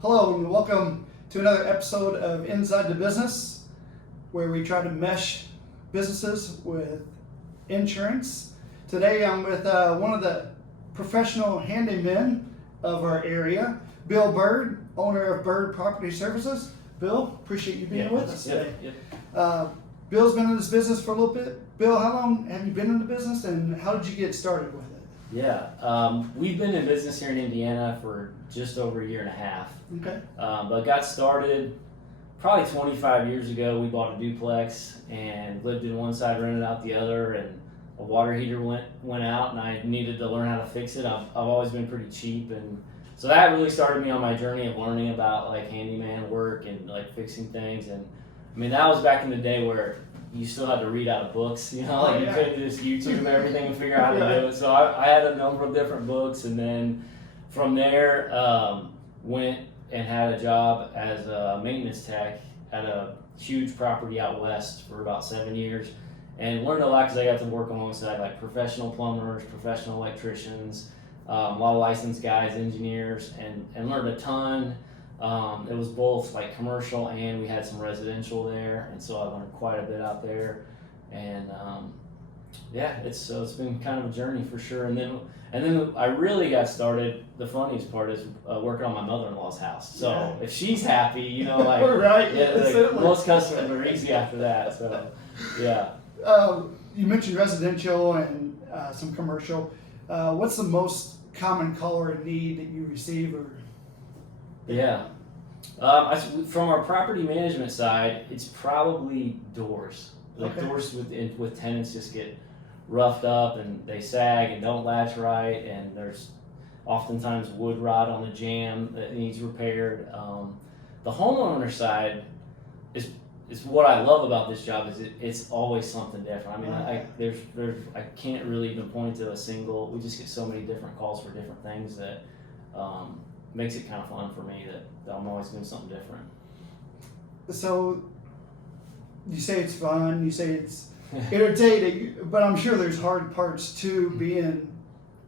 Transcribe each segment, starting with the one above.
Hello and welcome to another episode of Inside the Business, where we try to mesh businesses with insurance. Today I'm with one of the professional handymen of our area, Bill Byrd, owner of Byrd Property Services. Bill, appreciate you being with us today. Bill's been in this business for a little bit. Bill, how long have you been in the business and how did you get started with it? We've been in business here in Indiana for just over a year and a half. Okay. But got started probably 25 years ago. We bought a duplex and lived in one side, rented out the other, and a water heater went out, and I needed to learn how to fix it. I've always been pretty cheap, and so that really started me on my journey of learning about like handyman work and like fixing things. And I mean, that was back in the day where you still had to read out of books, you couldn't just YouTube everything and figure out how to do it. So I had a number of different books, and then from there went and had a job as a maintenance tech at a huge property out west for about 7 years, and learned a lot because I got to work alongside like professional plumbers, professional electricians, a lot of licensed guys, engineers, and learned a ton. It was both like commercial and we had some residential there, and so I learned quite a bit out there. And it's been kind of a journey for sure. And then I really got started. The funniest part is working on my mother-in-law's house. So if she's happy, Right. Most customers are easy after that. So yeah. You mentioned residential and some commercial. What's the most common call or need that you receive? From our property management side, it's probably doors. Doors with tenants just get roughed up and they sag and don't latch right, and there's oftentimes wood rot on the jamb that needs repaired. The homeowner side is what I love about this job is it's always something different. I mean, I can't really even point to a single. We just get so many different calls for different things that makes it kind of fun for me that I'm always doing something different. So you say it's fun, you say it's entertaining, but I'm sure there's hard parts to being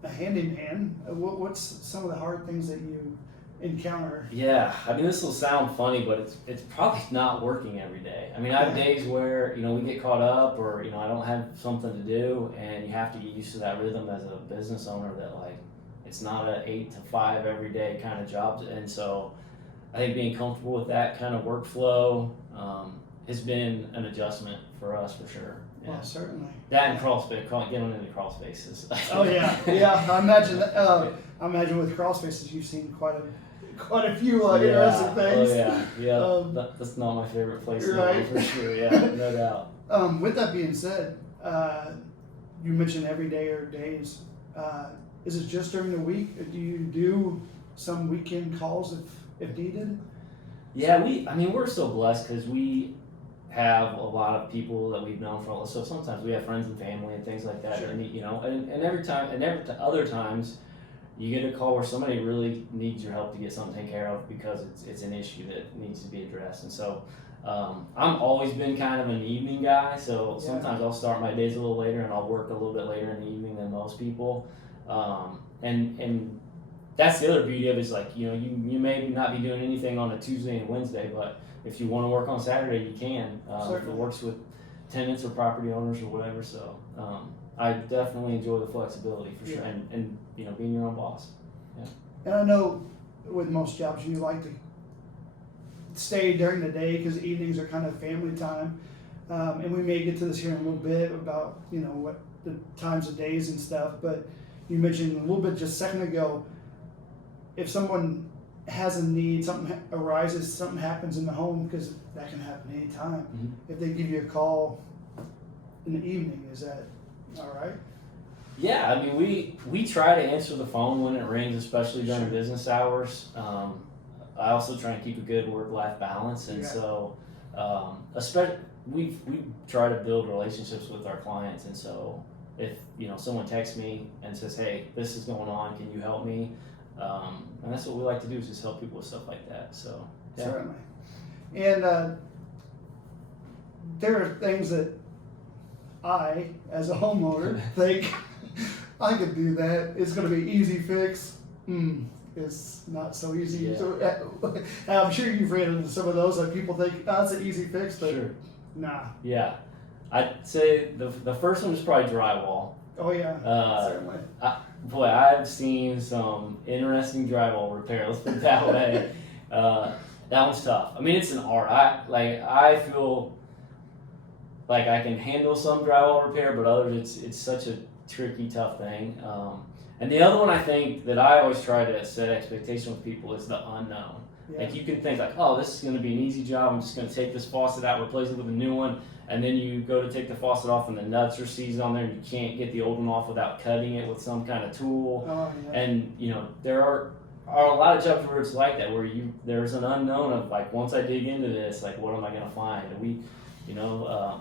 a handyman. What's some of the hard things that you encounter? Yeah, I mean, this will sound funny, but it's probably not working every day. I mean, I have days where, we get caught up or, I don't have something to do, and you have to get used to that rhythm as a business owner that it's not an 8 to 5 every day kind of job. And so I think being comfortable with that kind of workflow has been an adjustment for us for sure. Yeah. Well, certainly. That and crawl space, getting into crawl spaces. Oh yeah, I imagine that. I imagine with crawl spaces you've seen quite a few interesting things. Oh yeah. That's not my favorite place right? For sure. Yeah, no doubt. With that being said, you mentioned every day or days. Is it just during the week? Or do you do some weekend calls if needed? Yeah, we're so blessed because we have a lot of people that we've known for. So sometimes we have friends and family and things like that. Sure. And other times you get a call where somebody really needs your help to get something taken care of because it's an issue that needs to be addressed. And so I've always been kind of an evening guy. So sometimes I'll start my days a little later and I'll work a little bit later in the evening than most people. And that's the other beauty of it is you may not be doing anything on a Tuesday and Wednesday, but if you want to work on Saturday, you can. If it works with tenants or property owners or whatever. So I definitely enjoy the flexibility for sure, and being your own boss. Yeah. And I know with most jobs you like to stay during the day because evenings are kind of family time, and we may get to this here in a little bit about what the times of days and stuff, but you mentioned a little bit just a second ago, if someone has a need, something arises, something happens in the home, because that can happen anytime. Mm-hmm. If they give you a call in the evening, is that all right? Yeah, I mean, we try to answer the phone when it rings, especially during business hours. I also try and keep a good work-life balance, and so especially we try to build relationships with our clients, and so if someone texts me and says, "Hey, this is going on, can you help me?" And that's what we like to do is just help people with stuff like that. So certainly. And there are things that I, as a homeowner, think I could do that. It's going to be easy fix. is not so easy. Yeah. So, I'm sure you've ran into some of those that people think, oh, that's an easy fix, but Sure. nah. Yeah. I'd say the first one is probably drywall. Oh yeah, certainly. Boy, I've seen some interesting drywall repair. Let's put it that way. That one's tough. I mean, it's an art. I feel like I can handle some drywall repair, but others it's such a tricky, tough thing. And the other one I think that I always try to set expectation with people is the unknown. Yeah. Like you can think like, oh, this is going to be an easy job. I'm just going to take this faucet out, replace it with a new one, and then you go to take the faucet off, and the nuts are seized on there, and you can't get the old one off without cutting it with some kind of tool. Oh, yeah. And there are a lot of jobs where it's like that, where there's an unknown of like, once I dig into this, like what am I going to find? And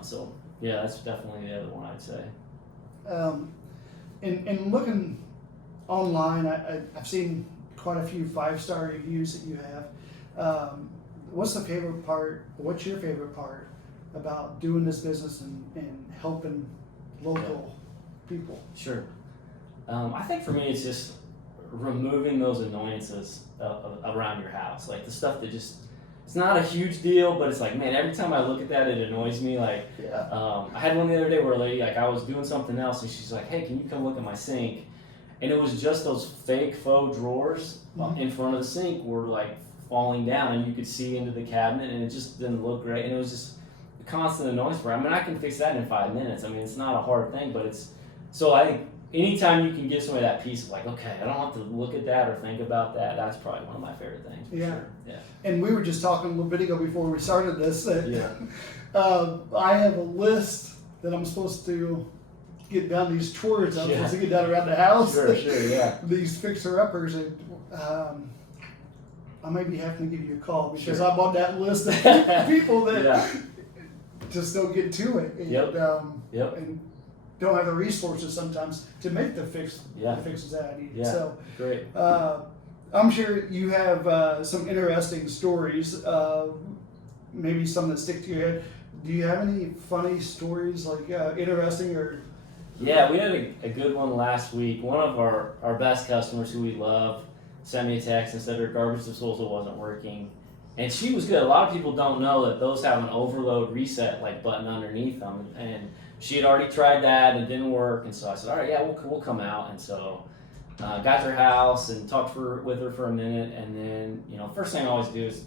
so yeah, that's definitely the other one I'd say. In looking online, I've seen quite a few 5-star reviews that you have. What's your favorite part about doing this business and helping local people? Sure. I think for me, it's just removing those annoyances around your house, like the stuff that just, it's not a huge deal, but it's like, man, every time I look at that, it annoys me. Like, Yeah. I had one the other day where a lady, like I was doing something else, and she's like, hey, can you come look at my sink? And it was just those fake faux drawers in front of the sink were like falling down, and you could see into the cabinet, and it just didn't look great. And it was just a constant annoyance for her. I mean, I can fix that in 5 minutes. I mean, it's not a hard thing, but so I think anytime you can give somebody that piece of like, okay, I don't have to look at that or think about that, that's probably one of my favorite things. For sure. Yeah. And we were just talking a little bit ago before we started this that I have a list that I'm supposed to get down these tours. I'm supposed to get down around the house. Sure, yeah. These fixer-uppers, and I may be having to give you a call because Sure. I'm on that list of people that just don't get to it. And, and don't have the resources sometimes to make the fixes that I need. Yeah. So Great. I'm sure you have some interesting stories, maybe some that stick to your head. Do you have any funny stories, like interesting or? Yeah, we had a good one last week. One of our best customers who we love sent me a text and said her garbage disposal wasn't working. And she was good. A lot of people don't know that those have an overload reset like button underneath them. And she had already tried that and it didn't work. And so I said, all right, yeah, we'll come out. And so got to her house and talked with her for a minute. And then, first thing I always do is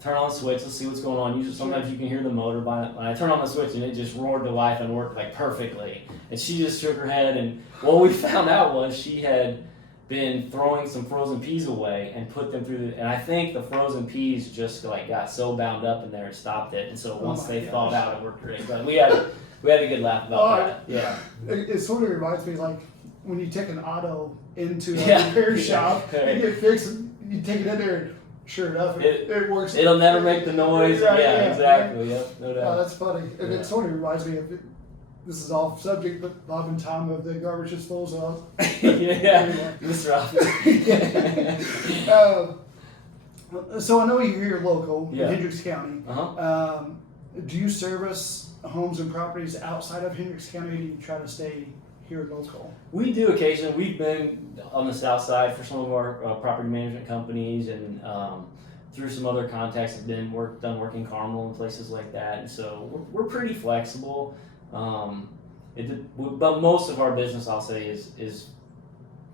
turn on the switch. Let's see what's going on. Usually, sometimes you can hear the motor. When I turn on the switch, and it just roared to life and worked like perfectly. And she just shook her head. And what we found out was she had been throwing some frozen peas away and put them through. And I think the frozen peas just like got so bound up in there it stopped it. And so once they thawed out, it worked great. But we had a good laugh about that. Yeah. It sort of reminds me like when you take an auto into a repair shop and get fixed, and you take it in there. And sure enough, it works. It'll never make the noise. Yeah, exactly. Yep, no doubt. Oh, that's funny. And it sort of reminds me of, this is off subject, but Bob and Tom of the garbage disposal. Mr. Office. So I know you're here local in Hendricks County. Uh-huh. Do you service homes and properties outside of Hendricks County, or do you try to stay here local? We do occasionally. We've been on the south side for some of our property management companies, and through some other contacts have done work in Carmel and places like that. And so we're pretty flexible. But most of our business, I'll say, is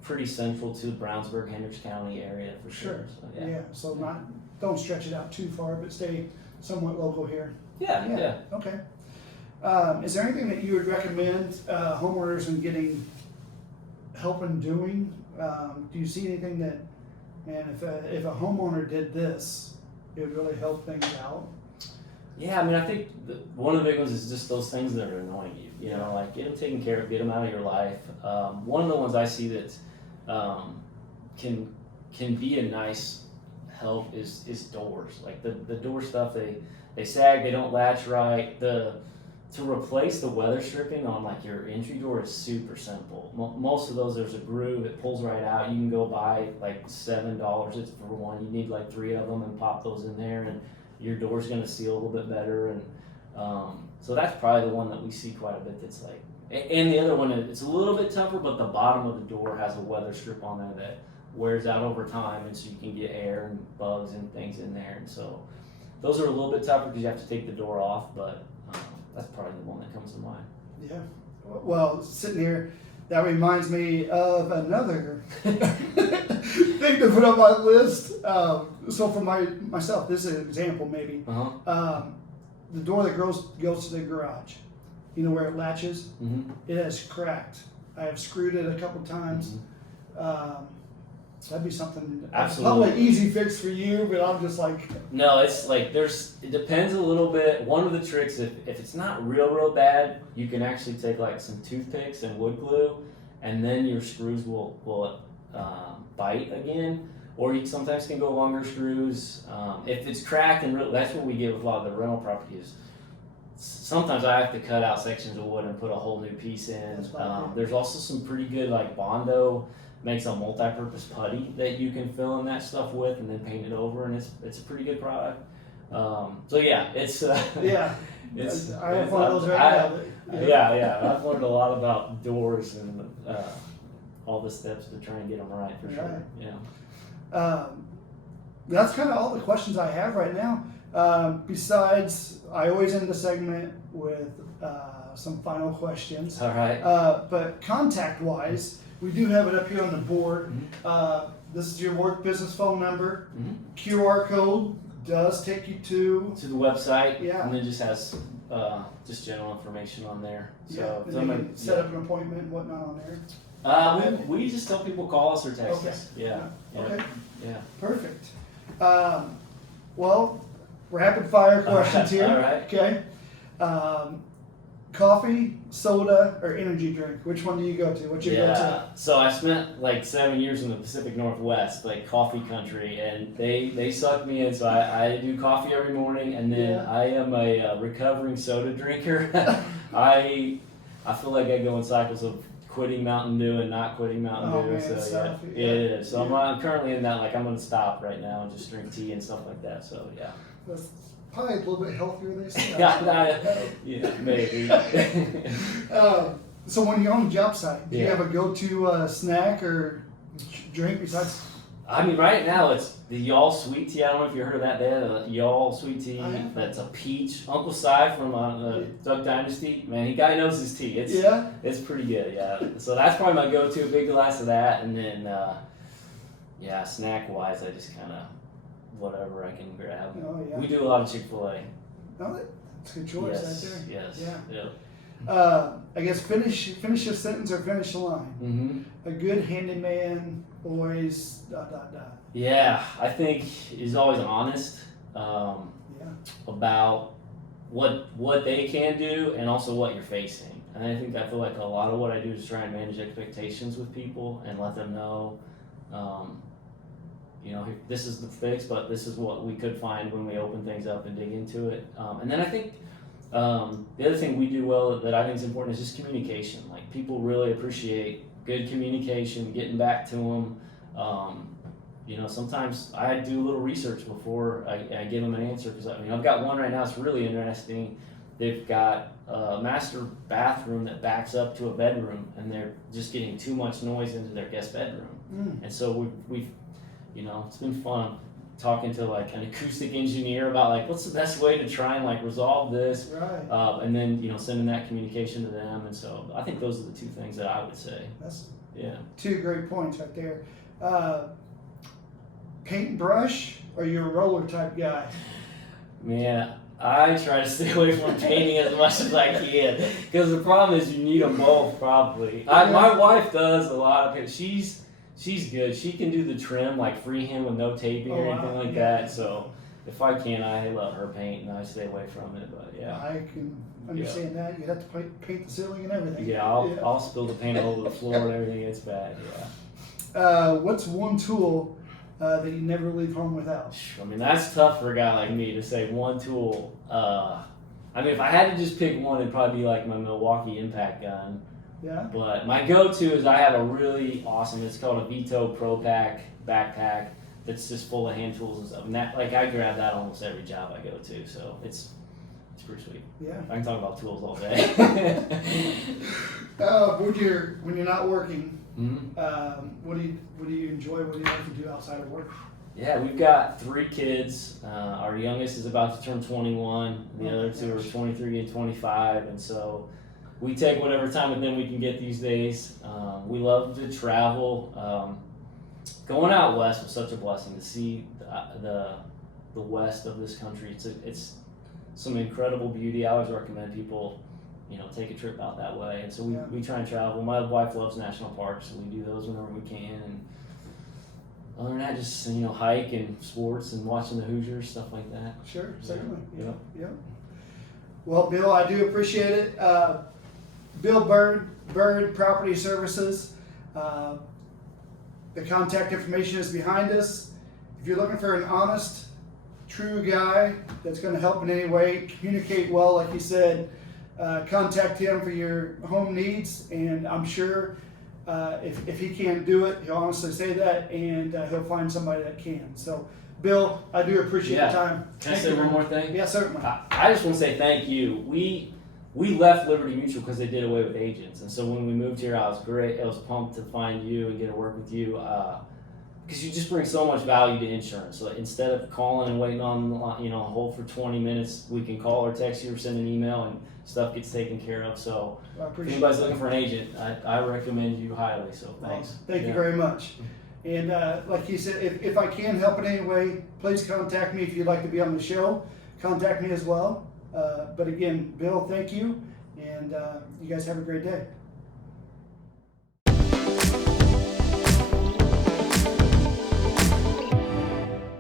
pretty central to the Brownsburg, Hendricks County area for sure. So, So don't stretch it out too far, but stay somewhat local here. Yeah. Okay. Is there anything that you would recommend homeowners in getting help in doing? Do you see anything that, man, if a homeowner did this, it would really help things out? Yeah, I mean, I think one of the big ones is just those things that are annoying you. Like get them taken care of, get them out of your life. One of the ones I see that can be a nice help is doors. Like the door stuff, they sag, they don't latch right. To replace the weather stripping on like your entry door is super simple. Most of those, there's a groove, it pulls right out. You can go buy like $7 it's for one. You need like 3 of them and pop those in there, and your door's going to seal a little bit better. And so that's probably the one that we see quite a bit. That's like, and the other one, it's a little bit tougher, but the bottom of the door has a weather strip on there that wears out over time, and so you can get air and bugs and things in there. And so those are a little bit tougher because you have to take the door off, but that's probably the one that comes to mind. Yeah. Well, sitting here, that reminds me of another thing to put on my list. So for myself, this is an example maybe. The door that goes to the garage, you know where it latches, it has cracked. I have screwed it a couple times. That'd be something. Absolutely. Probably easy fix for you, but I'm just like. No, it's like it depends a little bit. One of the tricks, if it's not real bad, you can actually take like some toothpicks and wood glue, and then your screws will bite again. Or you sometimes can go longer screws. If it's cracked, and that's what we get with a lot of the rental properties. Sometimes I have to cut out sections of wood and put a whole new piece in. There's also some pretty good, like Bondo makes a multi-purpose putty that you can fill in that stuff with and then paint it over, and it's a pretty good product. So yeah, it's it's. I have one of those right now. Yeah, I've learned a lot about doors and all the steps to try and get them right for sure. Right. Yeah. That's kind of all the questions I have right now. Besides, I always end the segment with some final questions. All right. But contact-wise, we do have it up here on the board. This is your work business phone number. QR code does take you to the website. Yeah. And then just has just general information on there. So and you can set up an appointment and whatnot on there. We just tell people call us or text us. Yeah. Okay. Yeah. Perfect. Well, rapid fire questions here. All right. Okay. Coffee, soda, or energy drink? Which one do you go to? What's your go-to? So I spent like 7 years in the Pacific Northwest, like coffee country, and they sucked me in. So I do coffee every morning, and then I am a recovering soda drinker. I feel like I go in cycles of quitting Mountain Dew and not quitting Mountain Dew. Man, So it is. So I'm currently in that. Like I'm gonna stop right now and just drink tea and stuff like that. So yeah. That's probably a little bit healthier, they say. Yeah, maybe. So when you're on the job site, do you have a go-to snack or drink besides? I mean, right now it's the Y'all Sweet Tea. I don't know if you heard of that. The Y'all Sweet Tea. That's a peach. Uncle Si from Duck Dynasty. Man, guy knows his tea. It's pretty good. Yeah. So that's probably my go-to. A big glass of that, and then snack-wise, I just kind of whatever I can grab. Oh, yeah. We do a lot of Chick-fil-A. Oh, that's a good choice right there. Yes. Yeah. I guess finish your sentence or finish the line. A good handyman always ... Yeah, I think is always honest about what they can do and also what you're facing. And I feel like a lot of what I do is try and manage expectations with people and let them know, this is the fix, but this is what we could find when we open things up and dig into it. And then I think the other thing we do well that I think is important is just communication. Like people really appreciate good communication, getting back to them. Sometimes I do a little research before I give them an answer because I've got one right now. It's really interesting. They've got a master bathroom that backs up to a bedroom, and they're just getting too much noise into their guest bedroom. And so we've it's been fun talking to like an acoustic engineer about like what's the best way to try and like resolve this, right? And then sending that communication to them. And so I think those are the two things that I would say. That's two great points right there. Paintbrush, or you're a roller type guy? Man, I try to stay away from painting as much as I can because the problem is you need them both probably. My wife does a lot of paint. She's good. She can do the trim like freehand with no taping or anything like that. So if I can, I let her paint and I stay away from it. But yeah, I can understand that. You'd have to paint the ceiling and everything. Yeah, I'll spill the paint all over the floor and everything. It's bad. What's one tool that you never leave home without? I mean, that's tough for a guy like me to say one tool. If I had to just pick one, it'd probably be like my Milwaukee impact gun. Yeah. But my go-to is I have a really awesome, it's called a Vito Pro Pack backpack that's just full of hand tools and stuff. And that, I grab that almost every job I go to. So it's It's pretty sweet. Yeah. I can talk about tools all day. When you're not working, Mhm. what do you enjoy? What do you like to do outside of work? Yeah, we've got 3 kids. Our youngest is about to turn 21. The Oh, other 2 are gosh. 23 and 25, and so we take whatever time with them we can get these days. We love to travel. Going out west was such a blessing to see the west of this country. It's some incredible beauty. I always recommend people, take a trip out that way. And so we try and travel. My wife loves national parks, so we do those whenever we can. And other than that, just hike and sports and watching the Hoosiers, stuff like that. Sure, certainly. Yeah. Yeah. Well, Bill, I do appreciate it. Bill Byrd Property Services. The contact information is behind us. If you're looking for an honest, true guy that's going to help in any way, communicate well, like you said, contact him for your home needs, and I'm sure if he can't do it, he'll honestly say that, and he'll find somebody that can. So, Bill, I do appreciate your time. Can I say one more thing? Yeah, certainly. I just want to say thank you. We left Liberty Mutual because they did away with agents, and so when we moved here, I was great. I was pumped to find you and get to work with you because you just bring so much value to insurance. So instead of calling and waiting on hold for 20 minutes, we can call or text you or send an email, and stuff gets taken care of. So I if appreciate anybody's it. looking for an agent, I recommend you highly. So thanks. Thank you very much. And like you said, if I can help in any way, please contact me. If you'd like to be on the show, contact me as well. But again, Bill, thank you, and you guys have a great day.